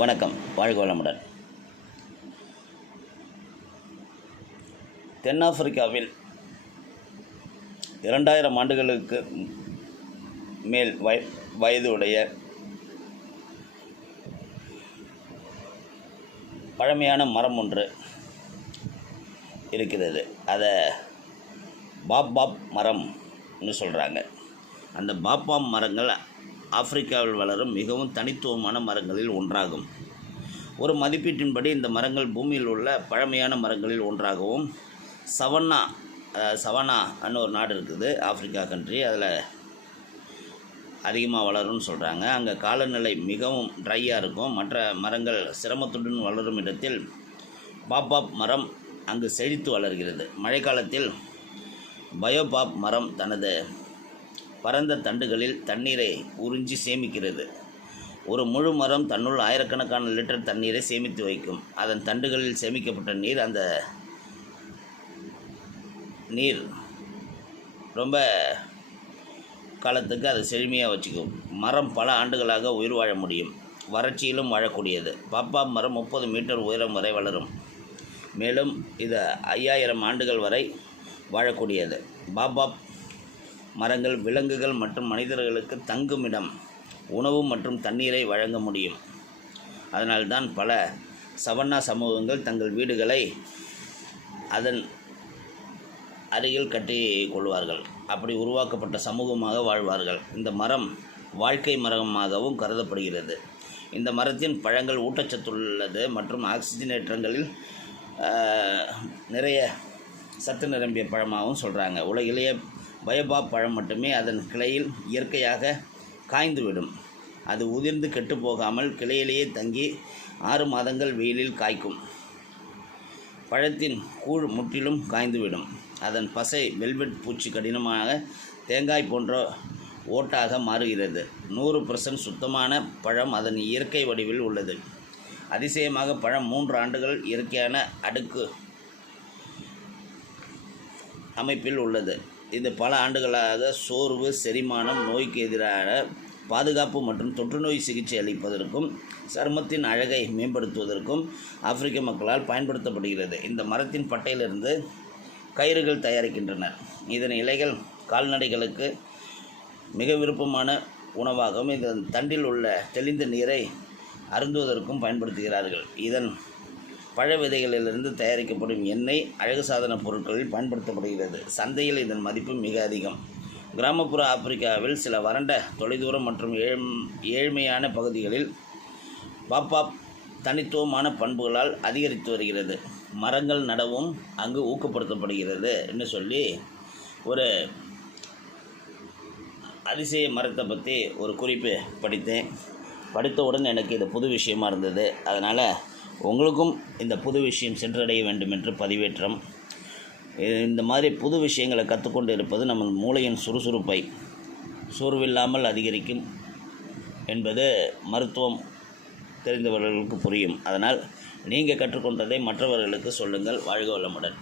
வணக்கம். வாழ்க வளமுடன். தென்னாப்பிரிக்காவில் இரண்டாயிரம் ஆண்டுகளுக்கு மேல் வய வயதுடைய பழமையான மரம் ஒன்று இருக்கிறது. அதை பாப் பாப் மரம்னு சொல்கிறாங்க அந்த பாப்பாம் மரங்கள் ஆப்பிரிக்காவில் வளரும் மிகவும் தனித்துவமான மரங்களில் ஒன்றாகும். ஒரு மதிப்பீட்டின்படி இந்த மரங்கள் பூமியில் உள்ள பழமையான மரங்களில் ஒன்றாகவும் சவன்னா சவனான்னு ஒரு நாடு இருக்குது ஆப்பிரிக்கா கண்ட்ரி அதில் அதிகமாக வளரும்னு சொல்கிறாங்க அங்கே காலநிலை மிகவும் ட்ரையாக இருக்கும். மற்ற மரங்கள் சிரமத்துடன் வளரும் இடத்தில் பாப்பாப் மரம் அங்கு செழித்து வளர்கிறது. மழைக்காலத்தில் பயோபாப் மரம் தனது பரந்த தண்டுகளில் தண்ணீரை உறிஞ்சி சேமிக்கிறது. ஒரு முழு மரம் தன்னுள் ஆயிரக்கணக்கான லிட்டர் தண்ணீரை சேமித்து வைக்கும். அதன் தண்டுகளில் சேமிக்கப்பட்ட நீர் அந்த நீர் ரொம்ப காலத்துக்கு அதை செழுமையாக வச்சுக்கும். மரம் பல ஆண்டுகளாக உயிர் வாழ முடியும். வறட்சியிலும் வாழக்கூடியது. பாப்பா மரம் முப்பது மீட்டர் உயரம் வரை வளரும். மேலும் இது ஐயாயிரம் ஆண்டுகள் வரை வாழக்கூடியது. பாபாப் மரங்கள் விலங்குகள் மற்றும் மனிதர்களுக்கு தங்குமிடம் உணவு மற்றும் தண்ணீரை வழங்க முடியும். அதனால்தான் பல சவன்னா சமூகங்கள் தங்கள் வீடுகளை அதன் அருகில் கட்டி கொள்வார்கள். அப்படி உருவாக்கப்பட்ட சமூகமாக வாழ்வார்கள். இந்த மரம் வாழ்க்கை மரமாகவும் கருதப்படுகிறது. இந்த மரத்தின் பழங்கள் ஊட்டச்சத்துள்ளது மற்றும் ஆக்சிஜனேற்றங்களில் நிறைய சத்து நிரம்பிய பழமாகவும் சொல்கிறாங்க உலகிலேயே பயோபாப் பழம் மட்டுமே அதன் கிளையில் இயற்கையாக காய்ந்துவிடும். அது உதிர்ந்து கெட்டுப்போகாமல் கிளையிலேயே தங்கி ஆறு மாதங்கள் வெயிலில் காய்க்கும். பழத்தின் கூழ் முற்றிலும் காய்ந்துவிடும். அதன் பசை வெல்வெட் பூச்சி கடினமாக தேங்காய் போன்ற ஓட்டாக மாறுகிறது. நூறு பர்சன்ட் சுத்தமான பழம் அதன் இயற்கை வடிவில் உள்ளது. அதிசயமாக பழம் மூன்று ஆண்டுகள் இயற்கையான அடுக்கு அமைப்பில் உள்ளது. இது பல ஆண்டுகளாக சோர்வு செரிமானம் நோய்க்கு எதிரான பாதுகாப்பு மற்றும் தொற்றுநோய் சிகிச்சை அளிப்பதற்கும் சருமத்தின் அழகை மேம்படுத்துவதற்கும் ஆப்பிரிக்க மக்களால் பயன்படுத்தப்படுகிறது. இந்த மரத்தின் பட்டையிலிருந்து கயிறுகள் தயாரிக்கின்றனர். இதன் இலைகள் கால்நடைகளுக்கு மிக விருப்பமான உணவாகவும் இதன் தண்டில் உள்ள தெளிந்த நீரை அருந்துவதற்கும் பயன்படுத்துகிறார்கள். இதன் பழ விதைகளிலிருந்து தயாரிக்கப்படும் எண்ணெய் அழகு சாதன பொருட்களில் பயன்படுத்தப்படுகிறது. சந்தையில் இதன் மதிப்பு மிக அதிகம். கிராமப்புற ஆப்பிரிக்காவில் சில வறண்ட தொலைதூரம் மற்றும் ஏழ் ஏழ்மையான பகுதிகளில் பாப்பாப் தனித்துவமான பண்புகளால் அதிகரித்து வருகிறது. மரங்கள் நடவும் அங்கு ஊக்கப்படுத்தப்படுகிறது என்று சொல்லி ஒரு அதிசய மரத்தை பற்றி ஒரு குறிப்பு படித்தேன். படித்தவுடன் எனக்கு இது புது விஷயமா இருந்தது. அதனால் உங்களுக்கும் இந்த புது விஷயம் சென்றடைய வேண்டும் என்று பதிவேற்றம். இது- இந்த மாதிரி புது விஷயங்களை கற்றுக்கொண்டு இருப்பது நம்ம மூளையின் சுறுசுறுப்பை சோர்வில்லாமல் அதிகரிக்கும் என்பது மருத்துவம் தெரிந்தவர்களுக்கு புரியும். அதனால் நீங்கள் கற்றுக்கொண்டதை மற்றவர்களுக்கு சொல்லுங்கள். வாழ்க வளமுடன்.